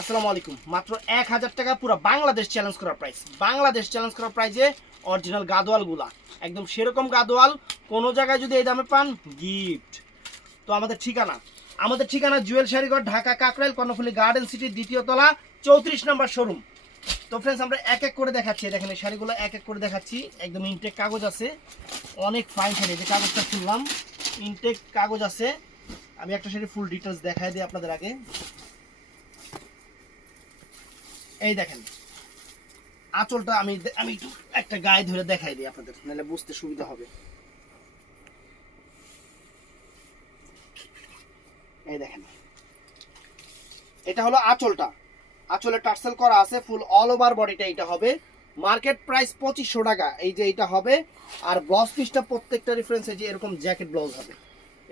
আসসালামু আলাইকুম। মাত্র 1000 টাকা পুরো বাংলাদেশ চ্যালেঞ্জ করা প্রাইস। বাংলাদেশ চ্যালেঞ্জ করা প্রাইসে অরিজিনাল গাদোয়ালগুলা একদম সেরকম গাদোয়াল কোনো জায়গায় যদি এই দামে পান গিফট। তো আমাদের ঠিকানা জুয়েল শাড়িঘর, ঢাকা কাকরাইল, কর্ণফুলী গার্ডেন সিটি, দ্বিতীয় তলা, 34 নম্বর শোরুম। তো ফ্রেন্ডস, আমরা এক এক করে দেখাচ্ছি। দেখেন এই শাড়িগুলো এক এক করে দেখাচ্ছি। একদম ইনটেক কাগজ আছে, অনেক ফাইন শাড়ি। যে কাগজটা খুললাম, ইনটেক কাগজ আছে। আমি একটা শাড়ি ফুল ডিটেলস দেখাই দিই আপনাদের আগে। এই দেখেন আঁচলটা আমি একটু একটা গায়ে ধরে দেখাই দিই আপনাদের, নাহলে বুঝতে সুবিধা হবে। এই দেখেন, এটা হলো আঁচলটা। আঁচলে টার্সেল করা আছে ফুল অল ওভার বডিটা। এটা হবে মার্কেট প্রাইস 2500 টাকা। এই যে এটা হবে। আর ব্লাউজ পিসটা প্রত্যেকটা রেফারেন্স এই যে এরকম জ্যাকেট ব্লাউজ হবে,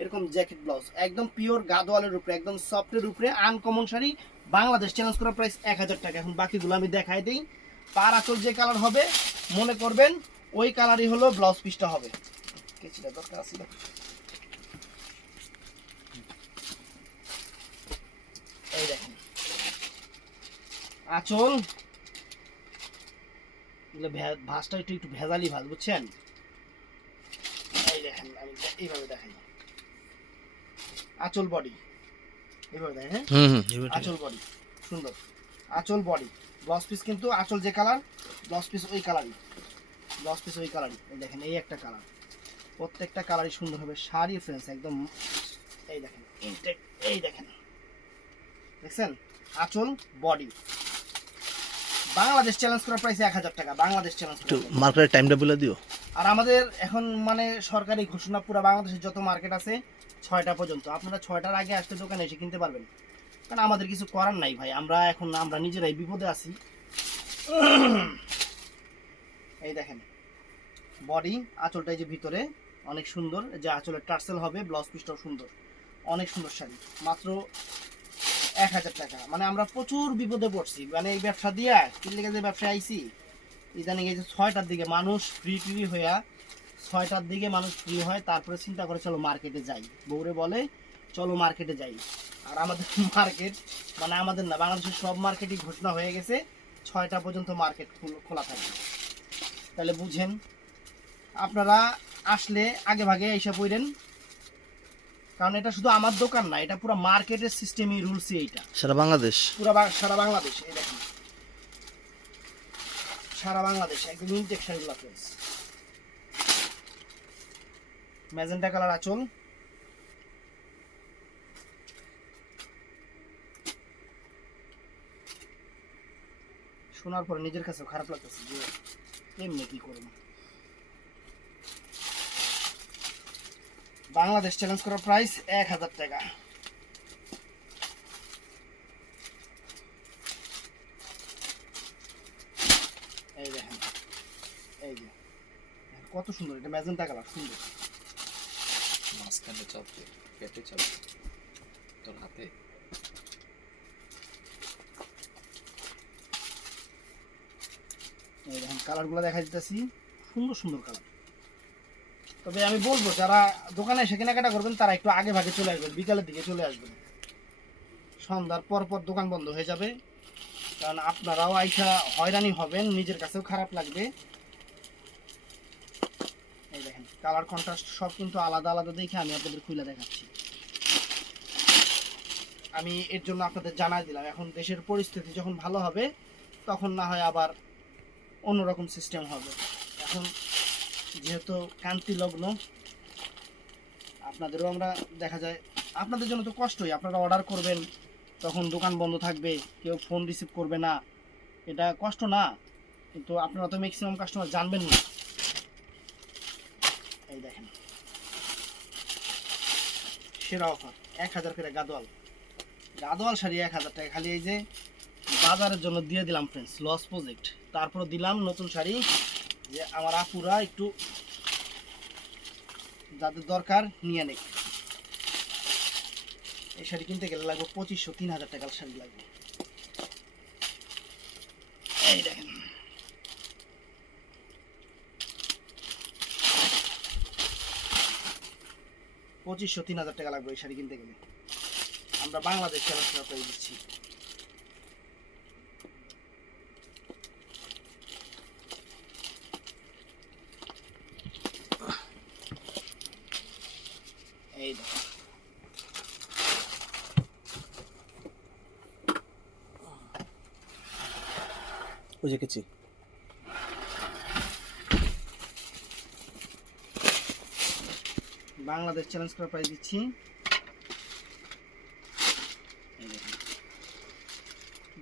এরকম জ্যাকেট ব্লাউজ একদম পিওর গাদোয়ালের উপরে, একদম সফটের উপরে, আনকমন শাড়ি। বাংলাদেশ চ্যালেঞ্জ করা প্রাইস 1000 টাকা। এখন বাকিগুলো আমি দেখাই দিই। পার আঁচল যে কালার হবে মনে করবেন ওই কালারই হলো ব্লাউজ পিসটা হবে। কেচিটা দরকার আছে। এই দেখেন আঁচল, ভাঁজটা একটু একটু ভেজালি ভাঁজ, বুঝছেন? এই দেখেন আমি এইভাবে দেখাই। আঁচল বডি এইভাবে দেখেন, হ্যাঁ আঁচল বডি সুন্দর। আঁচল বডি ব্লাউজ পিস কিন্তু আঁচল যে কালার ব্লাউজ পিস ওই কালারই, ব্লাউজ পিস ওই কালারই। এই দেখেন এই একটা কালার, প্রত্যেকটা কালারই সুন্দর হবে। শাড়ি ফ্রেন্ডস একদম এই দেখেন ইনটেক। এই দেখেন দেখছেন আঁচল বডি। বাংলাদেশ চ্যালেঞ্জ করার প্রাইস 1000 টাকা। বাংলাদেশ চ্যালেঞ্জ মার্কেটের টাইমটা বলে দিও। আর আমাদের এখন মানে সরকারি ঘোষণা, পুরো বাংলাদেশের যত মার্কেট আছে 6টা পর্যন্ত। আপনারা 6টার আগে আসতে দোকানে এসে কিনতে পারবেন, কারণ আমাদের কিছু করার নাই ভাই। আমরা নিজেরাই বিপদে আছি। এই দেখেন বডি, আঁচলটা যে ভিতরে অনেক সুন্দর, যে আঁচলের টার্সেল হবে, ব্লাউজ পিসটাও সুন্দর, অনেক সুন্দর শাড়ি। মাত্র 1000 টাকা। মানে আমরা প্রচুর বিপদে পড়ছি, মানে এই ব্যবসা দিয়া কিনলে যে ব্যবসায় আইছি। ইদানিং এই যে 6টার দিকে মানুষ ফ্রি হইয়া, 6টার দিকে মানুষ ফ্রি হয়, তারপরে চিন্তা করে চলো মার্কেটে যাই। বউরে বলে চলো মার্কেটে যাই। আর আমাদের মার্কেট মানে আমাদের না, বাংলাদেশের সব মার্কেটই ঘোষণা হয়ে গেছে 6টা পর্যন্ত মার্কেট খোলা থাকবে। তাহলে বুঝেন, আপনারা আসলে আগে ভাগে এসে পড়েন, কারণ এটা শুধু আমার দোকান না, এটা পুরো মার্কেটের সিস্টেমই রুলসই। এইটা সারা বাংলাদেশ, পুরো সারা বাংলাদেশ। এই দেখেন সারা বাংলাদেশ একদম ইনটেক শাড়িগুলো ফ্রেন্ডস। ম্যাজেন্টা কালার আঁচল, শোনার পরে নিজের কাছেও খারাপ লাগতেছে যে এমনি কি করবো। বাংলাদেশ চ্যালেঞ্জ করার প্রাইস 1000 টাকা। এই দেখেন এই যে কত সুন্দর, এটা ম্যাজেন্টা কালার সুন্দর। মাঝখানে চাপ কেটে চাপ তোর হাতে। এই দেখেন কালারগুলো দেখা দিতেছি, সুন্দর সুন্দর কালার। তবে আমি বলবো যারা দোকানে এসে কেনাকাটা করবেন তারা একটু আগে ভাগে চলে আসবেন, বিকালের দিকে চলে আসবেন। সন্ধ্যার পর পর দোকান বন্ধ হয়ে যাবে, কারণ আপনারাও আইসা হয়রানি হবেন, নিজের কাছেও খারাপ লাগবে। এই দেখেন কালার কন্ট্রাস্ট সব কিন্তু আলাদা আলাদা দেখে আমি আপনাদের খুলে দেখাচ্ছি। আমি এর জন্য আপনাদের জানাই দিলাম, এখন দেশের পরিস্থিতি যখন ভালো হবে তখন না হয় আবার অন্যরকম সিস্টেম হবে। এখন যেহেতু কান্তি লগ্ন, আপনাদেরও আমরা দেখা যায়, আপনাদের জন্য তো কষ্টই। আপনারা অর্ডার করবেন, তখন দোকান বন্ধ থাকবে, কেউ ফোন রিসিভ করবে না, এটা কষ্ট না? কিন্তু আপনারা তো ম্যাক্সিমাম কাস্টমার জানবেন না। এই দেখেন সেরা অফার 1000 করে গাদোয়াল। গাদোয়াল শাড়ি 1000 টাকা খালি। এই যে বাজারের জন্য দিয়ে দিলাম ফ্রেন্ডস, লস প্রজেক্ট। তারপর দিলাম নতুন শাড়ি, যে আমার আপুরা একটু যাদের দরকার নিয়ে নেই। এই শাড়ি কিনতে গেলে লাগবে 2500-3000 টাকার শাড়ি লাগবে। এই দেখেন 2500-3000 টাকা লাগবে এই শাড়ি কিনতে গেলে। আমরা বাংলাদেশ চ্যালেঞ্জ করে দিচ্ছি। ওই যে কেচি। বাংলাদেশ চ্যালেঞ্জ করার প্রাইস দিচ্ছি,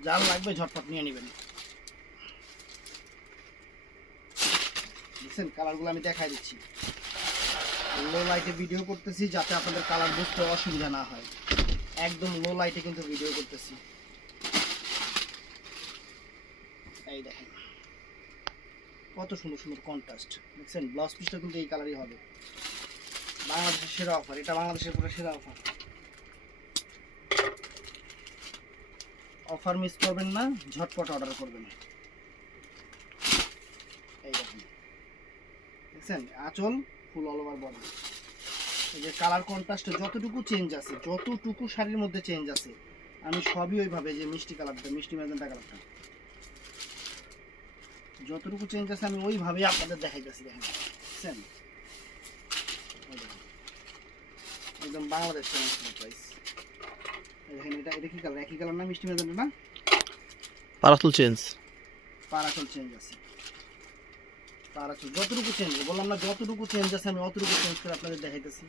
যার লাগবে ঝটপট নিয়ে নেবেন। দেখছেন কালারগুলো আমি দেখাই দিচ্ছি, লো লাইটে ভিডিও করতেছি যাতে আপনাদের কালার বুঝতে অসুবিধা না হয়, একদম লো লাইটে কিন্তু ভিডিও করতেছি। এই দেখেন কত সুন্দর সুন্দর কন্ট্রাস্ট, দেখছেন ব্লাউজ পিসটা কিন্তু এই কালারই হবে। বাংলাদেশের সেরা অফার, এটা বাংলাদেশের পুরো সেরা অফার। অফার মিস করবেন না, ঝটপট অর্ডার করবেন। এই দেখেন দেখছেন আঁচল ফুল অল ওভার বডি। এই যে কালার কন্ট্রাস্ট যতটুকু চেঞ্জ আছে, যতটুকু শাড়ির মধ্যে চেঞ্জ আছে আমি সবই ওইভাবে, যে মিষ্টি কালারটা, মিষ্টি ম্যাজেন্টা কালারটা, যতটুকু চেঞ্জ আছে আমি ওইভাবেই আপনাদের দেখাইতেছি। দেখেন বুঝছেন, একদম বাংলাদেশ প্রাইস। দেখেন এটা কি কালার, একই কালার না, মিষ্টি ম্যাজেন্টা না, পারাতুল চেঞ্জ, পারাচল চেঞ্জ আছে, পারাচল যতটুকু চেঞ্জ, বললাম না যতটুকু চেঞ্জ আছে আমি অতটুকু চেঞ্জ করে আপনাদের দেখাইতেছি।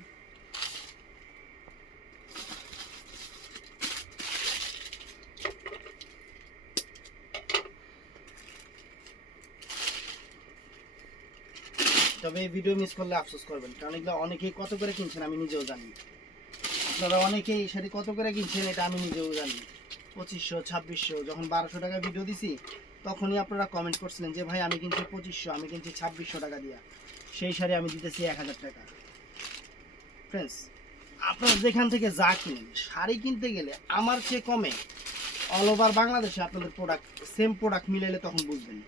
তবে এই ভিডিও মিস করলে আফসোস করবেন, কারণ এগুলো অনেকেই কত করে কিনছেন আমি নিজেও জানি, আপনারা অনেকেই এই শাড়ি কত করে কিনছেন এটা আমি নিজেও জানি। 2500 2600, যখন 1200 টাকা ভিডিও দিছি তখনই আপনারা কমেন্ট করছিলেন যে ভাই আমি কিনছি 2500, আমি কিনছি 2600 টাকা দিয়া, সেই শাড়ি আমি দিতেছি 1000 টাকা। ফ্রেন্ডস আপনারা যেখান থেকে যা কিনেন শাড়ি কিনতে গেলে আমার চেয়ে কমে অল ওভার বাংলাদেশে আপনাদের প্রোডাক্ট, সেম প্রোডাক্ট মিলাইলে তখন বুঝবেন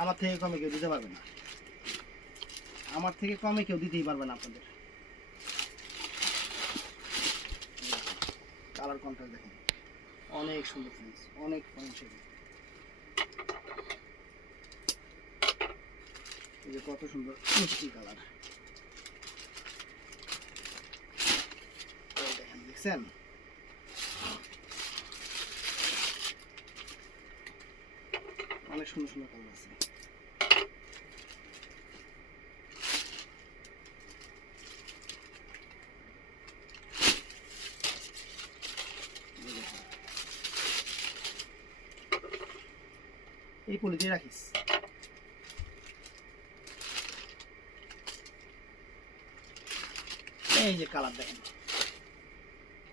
আমার থেকে কমে কেউ দিতে পারবে না, আমার থেকে কমে কেউ দিতেই পারবে না আপনাদের। কালার কন্ট্রাস্ট দেখেন অনেক সুন্দর ফ্রেন্ডস, অনেক সুন্দর। এই যে কত সুন্দর মিষ্টি কালার, দেখেন দেখছেন অনেক সুন্দর সুন্দর কালার আছে। এই পলি দিয়ে রাখিস। এই যে কালার দেখেন।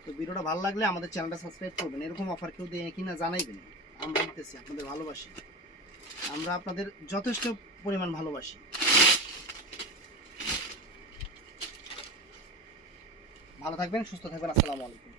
তো ভিডিওটা ভালো লাগলে আমাদের চ্যানেলটা সাবস্ক্রাইব করবেন, এরকম অফার কেউ দেয় কিনা জানাইবেন, আমরা দিতেছি, আপনাদের ভালোবাসি, আমরা আপনাদের যথেষ্ট পরিমাণ ভালোবাসি। ভালো থাকবেন, সুস্থ থাকবেন, আসসালামু আলাইকুম।